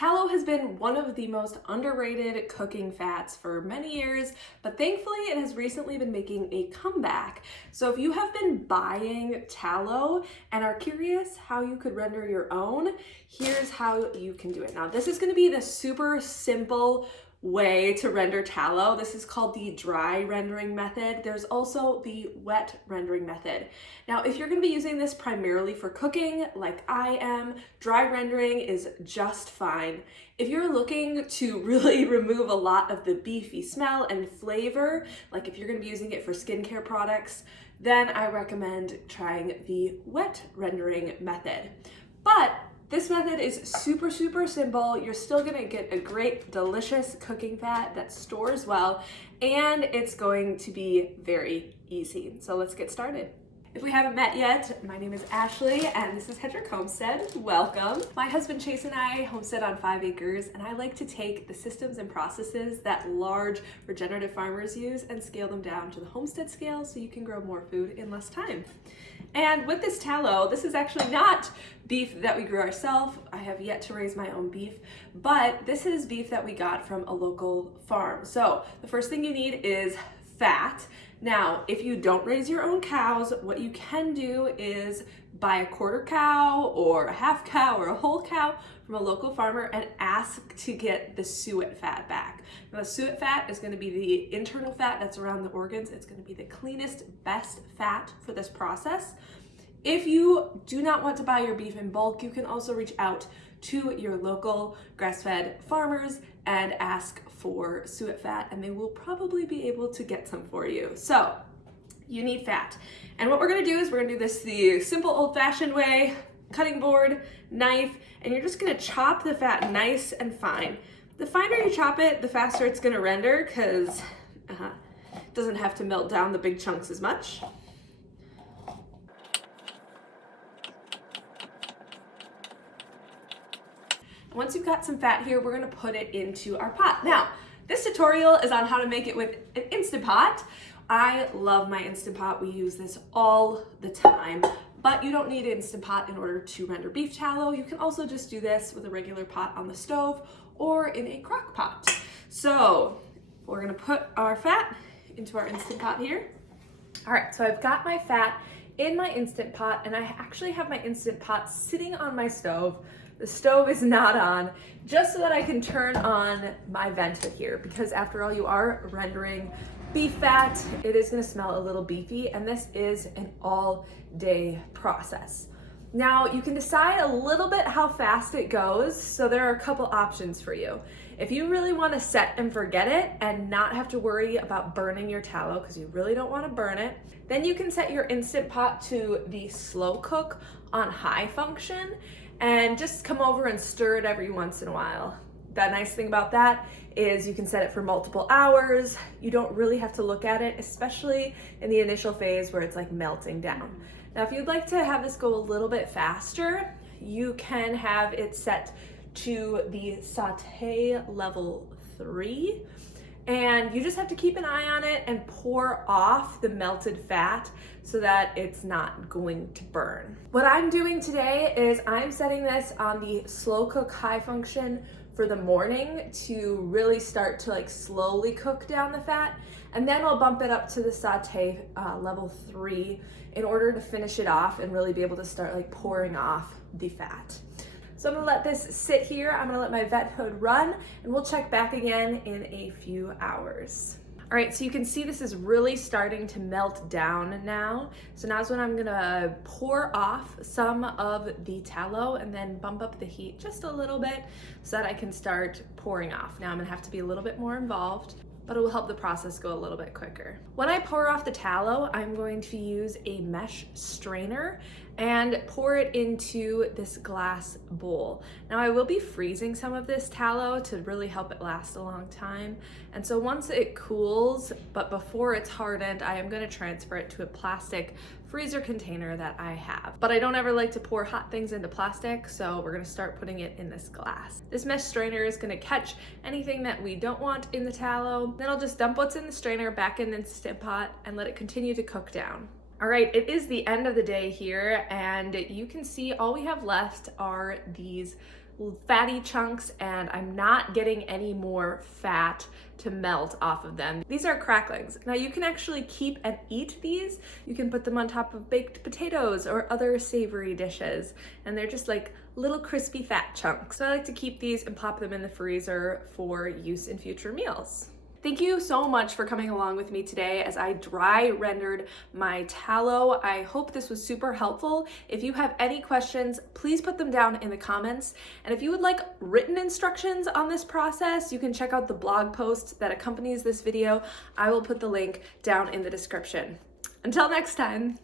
Tallow has been one of the most underrated cooking fats for many years, but thankfully it has recently been making a comeback. So if you have been buying tallow and are curious how you could render your own, here's how you can do it. Now this is going to be the super simple way to render tallow. This is called the dry rendering method. There's also the wet rendering method. Now, if you're going to be using this primarily for cooking, like I am, dry rendering is just fine. If you're looking to really remove a lot of the beefy smell and flavor, like if you're going to be using it for skincare products, then I recommend trying the wet rendering method. But this method is super simple. You're still gonna get a great, delicious cooking fat that stores well, and it's going to be very easy. So let's get started. If we haven't met yet, my name is Ashley and this is Hedrick Homestead. Welcome. My husband Chase and I homestead on 5 acres, and I like to take the systems and processes that large regenerative farmers use and scale them down to the homestead scale so you can grow more food in less time. And with this tallow, this is actually not beef that we grew ourselves. I have yet to raise my own beef, but this is beef that we got from a local farm. So the first thing you need is fat. Now, if you don't raise your own cows, what you can do is buy a quarter cow or a half cow or a whole cow from a local farmer and ask to get the suet fat back. Now, the suet fat is going to be the internal fat that's around the organs. It's going to be the cleanest, best fat for this process. If you do not want to buy your beef in bulk, you can also reach out to your local grass-fed farmers and ask for suet fat, and they will probably be able to get some for you. So you need fat. And what we're gonna do is we're gonna do this the simple old-fashioned way, cutting board, knife, and you're just gonna chop the fat nice and fine. The finer you chop it, the faster it's gonna render, because it doesn't have to melt down the big chunks as much. Once you've got some fat here, we're gonna put it into our pot. Now, this tutorial is on how to make it with an Instant Pot. I love my Instant Pot. We use this all the time, but you don't need an Instant Pot in order to render beef tallow. You can also just do this with a regular pot on the stove or in a crock pot. So we're gonna put our fat into our Instant Pot here. All right, so I've got my fat in my Instant Pot, and I actually have my Instant Pot sitting on my stove. The stove is not on, just so that I can turn on my vent here, because after all, you are rendering beef fat. It is gonna smell a little beefy, and this is an all-day process. Now, you can decide a little bit how fast it goes, so there are a couple options for you. If you really wanna set and forget it and not have to worry about burning your tallow, because you really don't wanna burn it, then you can set your Instant Pot to the slow cook on high function, and just come over and stir it every once in a while. The nice thing about that is you can set it for multiple hours. You don't really have to look at it, especially in the initial phase where it's like melting down. Now, if you'd like to have this go a little bit faster, you can have it set to the saute level 3. And you just have to keep an eye on it and pour off the melted fat so that it's not going to burn. What I'm doing today is I'm setting this on the slow cook high function for the morning to really start to like slowly cook down the fat. And then I'll bump it up to the saute level 3 in order to finish it off and really be able to start like pouring off the fat. So I'm gonna let this sit here. I'm gonna let my vet hood run, and we'll check back again in a few hours. All right, so you can see this is really starting to melt down now. So now's when I'm gonna pour off some of the tallow and then bump up the heat just a little bit so that I can start pouring off. Now I'm gonna have to be a little bit more involved, but it will help the process go a little bit quicker. When I pour off the tallow, I'm going to use a mesh strainer and pour it into this glass bowl. Now I will be freezing some of this tallow to really help it last a long time. And so once it cools, but before it's hardened, I am gonna transfer it to a plastic freezer container that I have. But I don't ever like to pour hot things into plastic, so we're gonna start putting it in this glass. This mesh strainer is gonna catch anything that we don't want in the tallow. Then I'll just dump what's in the strainer back in the Instant Pot and let it continue to cook down. All right, it is the end of the day here, and you can see all we have left are these fatty chunks and I'm not getting any more fat to melt off of them. These are cracklings. Now you can actually keep and eat these. You can put them on top of baked potatoes or other savory dishes, and they're just like little crispy fat chunks. So I like to keep these and pop them in the freezer for use in future meals. Thank you so much for coming along with me today as I dry rendered my tallow. I hope this was super helpful. If you have any questions, please put them down in the comments. And if you would like written instructions on this process, you can check out the blog post that accompanies this video. I will put the link down in the description. Until next time.